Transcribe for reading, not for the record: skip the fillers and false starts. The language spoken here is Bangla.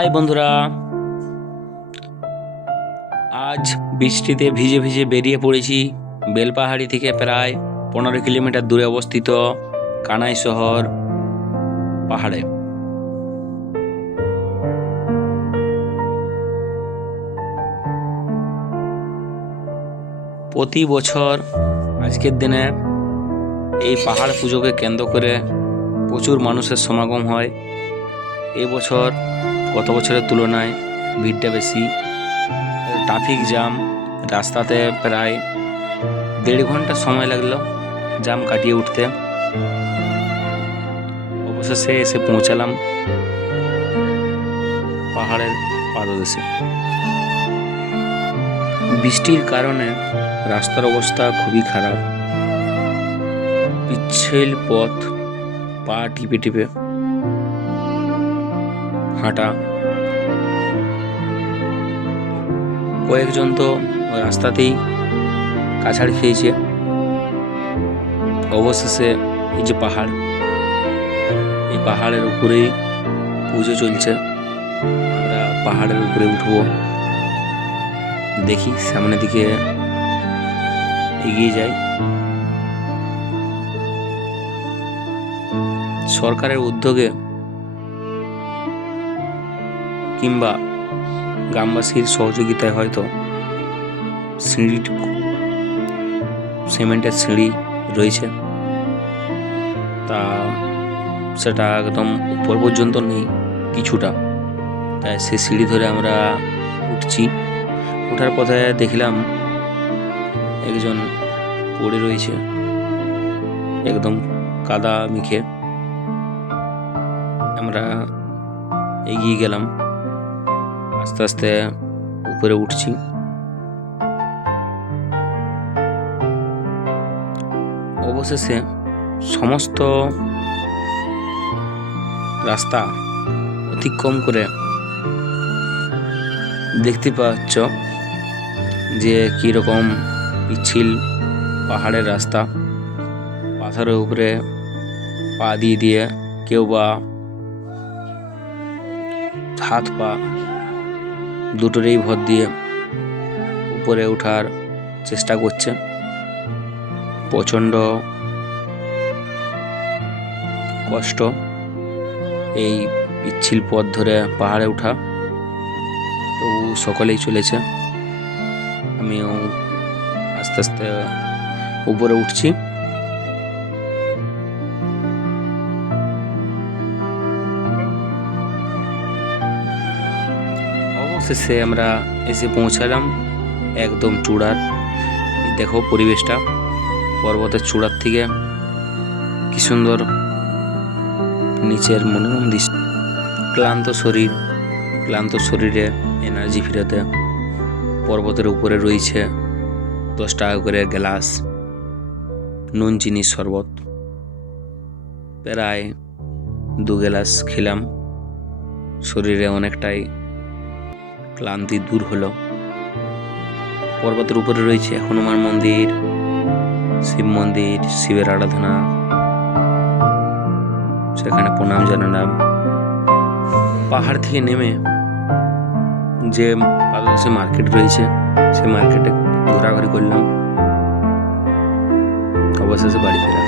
হাই বন্ধুরা, আজ বৃষ্টিতে ভিজে ভিজে বেরিয়ে পড়েছি বেলপাহাড়ি থেকে প্রায় 15 কিলোমিটার দূরে অবস্থিত কানাই শহর পাহাড়ে। প্রতি বছর আজকের দিনে এই পাহাড় পুজোকে কেন্দ্র করে প্রচুর মানুষের সমাগম হয়। এই বছর গত বছরের তুলনায় ভিড়টা বেশি। ট্রাফিক জ্যাম, রাস্তাতে প্রায় 1.5 ঘন্টা সময় লাগলো জ্যাম কাটিয়ে উঠতে। অবশেষে এসে পৌঁছালাম পাহাড়ের পাদদেশে। বৃষ্টির কারণে রাস্তার অবস্থা খুবই খারাপ। পিচ্ছিল পথ, পা টিপে টিপে হাঁটা। কয়েকজন তো রাস্তাতেই কাছাড় খেয়েছে। অবশেষে এই যে পাহাড়, এই পাহাড়ের উপরেই পুজো চলছে। আমরা পাহাড়ের উপরে উঠব, দেখি সামনের দিকে এগিয়ে যাই। সরকারের উদ্যোগে কিংবা গ্রামবাসীর সহযোগিতায় হয়তো সিঁড়ি, সিমেন্টের সিঁড়ি রয়েছে, তা সেটা একদম উপর পর্যন্ত নেই, কিছুটা। তাই সে সিঁড়ি ধরে আমরা উঠছি। ওঠার পথে দেখলাম একজন পড়ে রয়েছে একদম কাদা মেখে। আমরা এগিয়ে গেলাম, আস্তে আস্তে উপরে উঠছি। অবশেষে সমস্ত রাস্তা অতিক্রম করে দেখতে পাচ্ছ যে কীরকম পিচ্ছিল পাহাড়ের রাস্তা। পাথরের উপরে পা দিয়ে দিয়ে কেউ বা হাত পা দুটোরেই ভর দিয়ে উপরে ওঠার চেষ্টা করছে। প্রচণ্ড কষ্ট এই পিচ্ছিল পথ ধরে পাহাড়ে ওঠা। তো সকলেই চলেছে, আমিও আস্তে আস্তে উপরে উঠছি। অবশেষে আমরা এসে পৌঁছালাম একদম চূড়ার। দেখো পরিবেশটা, পর্বতের চূড়ার থেকে কি সুন্দর নিচের মনোরম দৃশ্য। ক্লান্ত শরীরে এনার্জি ফিরাতে পর্বতের উপরে রয়েছে 10 টাকা করে গ্লাস নুন চিনির শরবত। প্রায় 2 গ্লাস খেলাম, শরীরে অনেকটাই ক্লান্তি দূর হলো। পর্বতের উপরে রয়েছে হনুমান মন্দির, শিব মন্দির, শিবের আরাধনা, সেখানে প্রণাম জানালাম। পাহাড় থেকে নেমে যে পাদদেশে মার্কেট রয়েছে, সে মার্কেটে ঘোরাঘুরি করলাম। অবশেষে বাড়ি ফেরা।